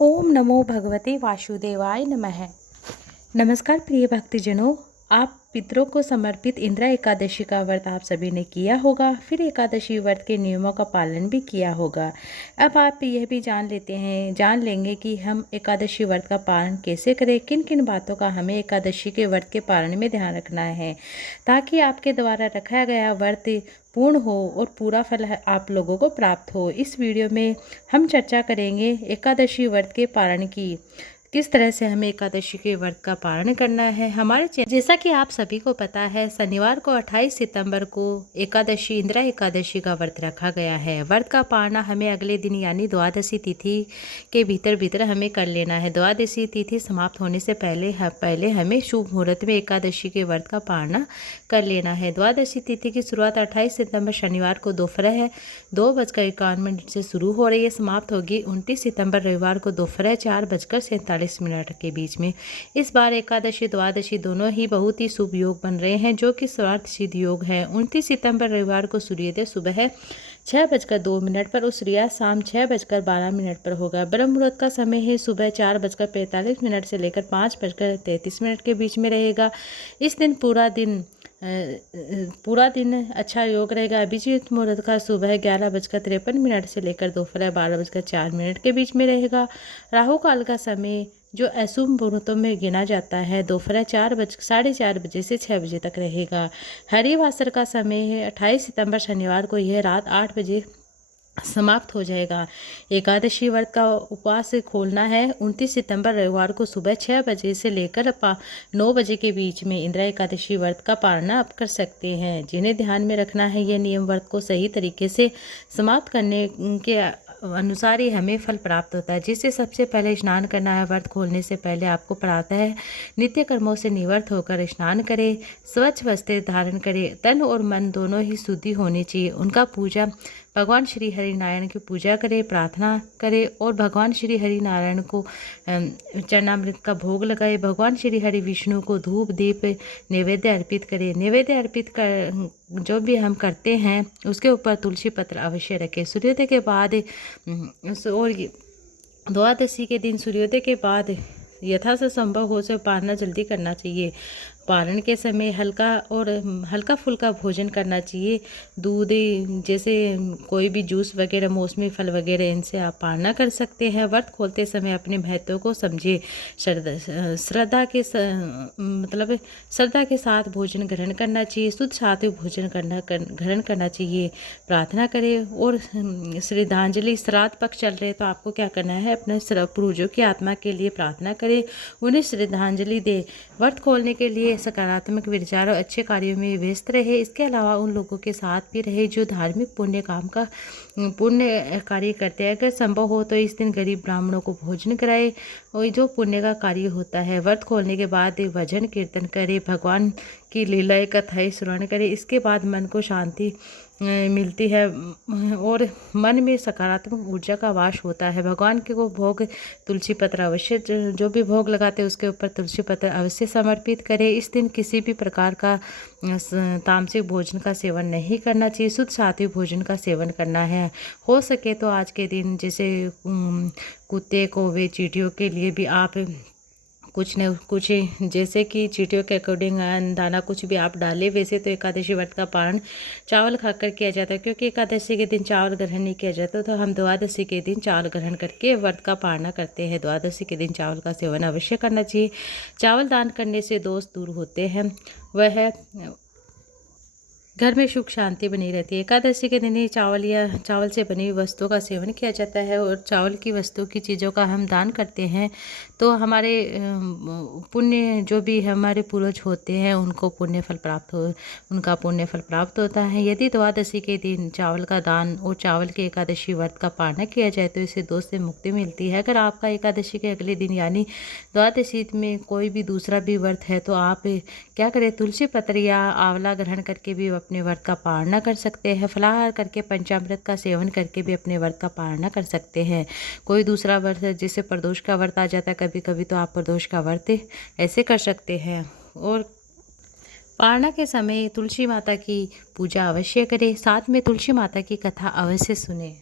ओम नमो भगवते वासुदेवाय नमः। नमस्कार प्रिय भक्तजनों, आप पितरों को समर्पित इंदिरा एकादशी का व्रत आप सभी ने किया होगा, फिर एकादशी व्रत के नियमों का पालन भी किया होगा। अब आप यह भी जान लेंगे कि हम एकादशी व्रत का पालन कैसे करें, किन किन बातों का हमें एकादशी के व्रत के पालन में ध्यान रखना है, ताकि आपके द्वारा रखा गया व्रत पूर्ण हो और पूरा फल आप लोगों को प्राप्त हो। इस वीडियो में हम चर्चा करेंगे एकादशी व्रत के पालन की, किस तरह से हमें एकादशी के व्रत का पालन करना है। जैसा कि आप सभी को पता है, शनिवार को 28 सितंबर को एकादशी इंदिरा एकादशी का व्रत रखा गया है। व्रत का पालना हमें अगले दिन यानी द्वादशी तिथि के भीतर हमें कर लेना है। द्वादशी तिथि समाप्त होने से पहले हमें शुभ मुहूर्त में एकादशी के व्रत का पालना कर लेना है। द्वादशी तिथि की शुरुआत 28 सितंबर शनिवार को दोपहर 2:51 से शुरू हो रही है, समाप्त होगी 29 सितंबर रविवार को दोपहर 4:47 के बीच में। इस बार एकादशी द्वादशी दोनों ही बहुत ही शुभ योग बन रहे हैं, जो कि सर्वार्थ सिद्ध योग है। 29 सितंबर रविवार को सूर्योदय सुबह 6:02 पर और सूर्यास्त शाम 6:12 पर होगा। ब्रह्म मुहूर्त का समय है सुबह 4:45 से लेकर 5:33 के बीच में रहेगा। इस दिन पूरा दिन अच्छा योग रहेगा। अभिजीत मुहूर्त का सुबह 11:53 से लेकर दोपहर 12:04 के बीच में रहेगा। राहु काल का समय जो अशुभ मुहूर्तों में गिना जाता है, दोपहर 4:30 बजे से 6 बजे तक रहेगा। हरिवासर का समय है 28 सितंबर शनिवार को, यह रात 8 बजे समाप्त हो जाएगा। एकादशी व्रत का उपवास खोलना है 29 सितंबर रविवार को सुबह 6 बजे से लेकर 9 बजे के बीच में। इंदिरा एकादशी व्रत का पालना आप कर सकते हैं। जिन्हें ध्यान में रखना है, ये नियम व्रत को सही तरीके से समाप्त करने के अनुसार ही हमें फल प्राप्त होता है। जिससे सबसे पहले स्नान करना है। व्रत खोलने से पहले आपको प्रातः नित्य कर्मों से निवृत्त होकर स्नान करें, स्वच्छ वस्त्र धारण करें, तन और मन दोनों ही शुद्धि होनी चाहिए। उनका पूजा भगवान श्री हरि नारायण की पूजा करें, प्रार्थना करें और भगवान श्री हरि नारायण को चरणामृत का भोग लगाए। भगवान श्री हरि विष्णु को धूप दीप नैवेद्य अर्पित करें। नैवेद्य अर्पित कर जो भी हम करते हैं उसके ऊपर तुलसी पत्र अवश्य रखें। सूर्योदय के बाद और द्वादशी के दिन सूर्योदय के बाद यथासंभव हो से पालना जल्दी करना चाहिए। पारण के समय हल्का फुल्का भोजन करना चाहिए। दूध जैसे कोई भी जूस वगैरह, मौसमी फल वगैरह, इनसे आप पालना कर सकते हैं। व्रत खोलते समय अपने महत्व को समझिए। श्रद्धा के साथ भोजन ग्रहण करना चाहिए। शुद्ध सात्विक भोजन ग्रहण करना चाहिए। प्रार्थना करें और श्रद्धांजलि। श्राद्ध पक्ष चल रहे तो आपको क्या करना है, अपने पूर्वजों की आत्मा के लिए प्रार्थना करें, उन्हें श्रद्धांजलि दे। व्रत खोलने के लिए सकारात्मक विचार और अच्छे कार्यों में व्यस्त रहे। इसके अलावा उन लोगों के साथ भी रहे जो धार्मिक पुण्य कार्य करते हैं। अगर संभव हो तो इस दिन गरीब ब्राह्मणों को भोजन कराए और जो पुण्य का कार्य होता है। व्रत खोलने के बाद भजन कीर्तन करें, भगवान की लीलाएं कथाएं श्रवण करें। इसके बाद मन को शांति मिलती है और मन में सकारात्मक ऊर्जा का वास होता है। भगवान के को भोग तुलसी पत्र अवश्य, जो भी भोग लगाते हैं उसके ऊपर तुलसी पत्र अवश्य समर्पित करें। इस दिन किसी भी प्रकार का तामसिक भोजन का सेवन नहीं करना चाहिए। शुद्ध सात्विक भोजन का सेवन करना है। हो सके तो आज के दिन जैसे कुत्ते कौवे चींटियों के लिए भी आप कुछ न कुछ, जैसे कि चींटियों के अकॉर्डिंग दाना कुछ भी आप डालें। वैसे तो एकादशी व्रत का पालन चावल खाकर किया जाता है, क्योंकि एकादशी के दिन चावल ग्रहण नहीं किया जाता, तो हम द्वादशी के दिन चावल ग्रहण करके व्रत का पालना करते हैं। द्वादशी के दिन चावल का सेवन अवश्य करना चाहिए। चावल दान करने से दोष दूर होते हैं, वह घर में सुख शांति बनी रहती है। एकादशी के दिन ही चावल से बनी हुई वस्तुओं का सेवन किया जाता है और चावल की वस्तु की चीज़ों का हम दान करते हैं तो हमारे पुण्य, जो भी हमारे पूर्वज होते हैं उनका पुण्य फल प्राप्त होता है। यदि द्वादशी के दिन चावल का दान और चावल के एकादशी व्रत का पालना किया जाए तो इससे दोष से मुक्ति मिलती है। अगर आपका एकादशी के अगले दिन यानी द्वादशी में कोई भी दूसरा भी व्रत है तो आप क्या करें, तुलसी पत्र या आंवला ग्रहण करके भी अपने व्रत का पालना कर सकते हैं। फलाहार करके पंचामृत का सेवन करके भी अपने व्रत का पालना कर सकते हैं। कोई दूसरा व्रत जैसे प्रदोष का व्रत आ जाता है कभी कभी, तो आप प्रदोष का व्रत ऐसे कर सकते हैं। और पालना के समय तुलसी माता की पूजा अवश्य करें, साथ में तुलसी माता की कथा अवश्य सुने।